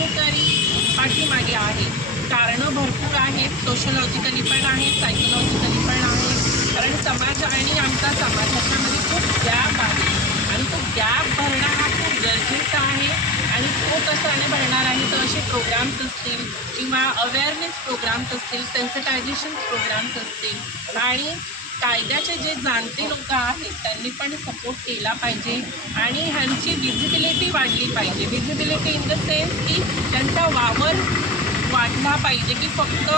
कुठेतरी पाठीमागे आहे. कारणं भरपूर आहेत, सोशलॉजिकली पण आहेत, सायकोलॉजिकली पण आहेत. कारण समाज आणि आमचा समाज ह्याच्यामध्ये खूप गॅप आहे आणि तो गॅप भरणं हा खूप गरजेचा आहे. आणि तो कशाने भरणार आहे, तर असे प्रोग्राम्स असतील किंवा अवेअरनेस प्रोग्राम्स असतील, सेन्सिटायझेशन प्रोग्राम्स असतील आणि कायद्याचे जे जाणते लोक आहेत त्यांनी पण सपोर्ट केला पाहिजे आणि ह्यांची विजिबिलिटी वाढली पाहिजे. विजिबिलिटी इन द सेन्स की त्यांचा वावर वाढला पाहिजे, की फक्त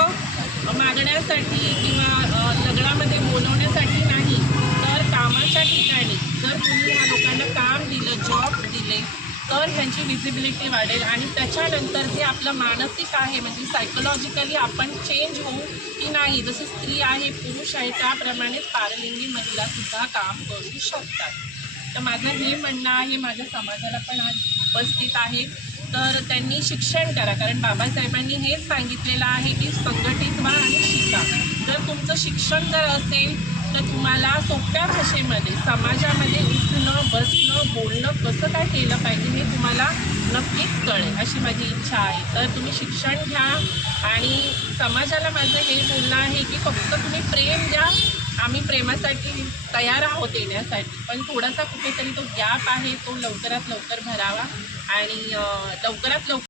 मागण्यासाठी किंवा लग्नामध्ये बोलवण्यासाठी नाही, तर कामाच्या ठिकाणी जर तुम्ही ह्या लोकांना काम दिलं, जॉब दिले, तर ह्यांची विजिबिलिटी वाढेल आणि त्याच्यानंतर जे आपलं मानसिक आहे म्हणजे सायकोलॉजिकली आपण चेंज होऊ की नाही. जसं स्त्री आहे, पुरुष आहे, त्याप्रमाणेच पारलिंगी महिलासुद्धा काम करू शकतात. तर माझं हे म्हणणं आहे, माझ्या समाजाला पण आज उपस्थित आहे, तर त्यांनी शिक्षण करा. कारण बाबासाहेबांनी हेच सांगितलेलं आहे की संघटित व्हा आणि शिका. जर तुमचं शिक्षण जर असेल तर तुम्हाला सोप्या भाषेमध्ये समाजामध्ये उठणं, बसणं, बोलणं कसं काय केलं पाहिजे हे तुम्हाला नक्कीच कळेल, अशी माझी इच्छा आहे. तर तुम्ही शिक्षण घ्या आणि समाजाला माझं हे बोलणं आहे की फक्त तुम्ही प्रेम द्या. आम्ही प्रेमासाठी तयार आहोत येण्यासाठी, पण थोडासा कुठेतरी तो गॅप आहे तो लवकरात लवकर भरावा आणि लवकरात लवकर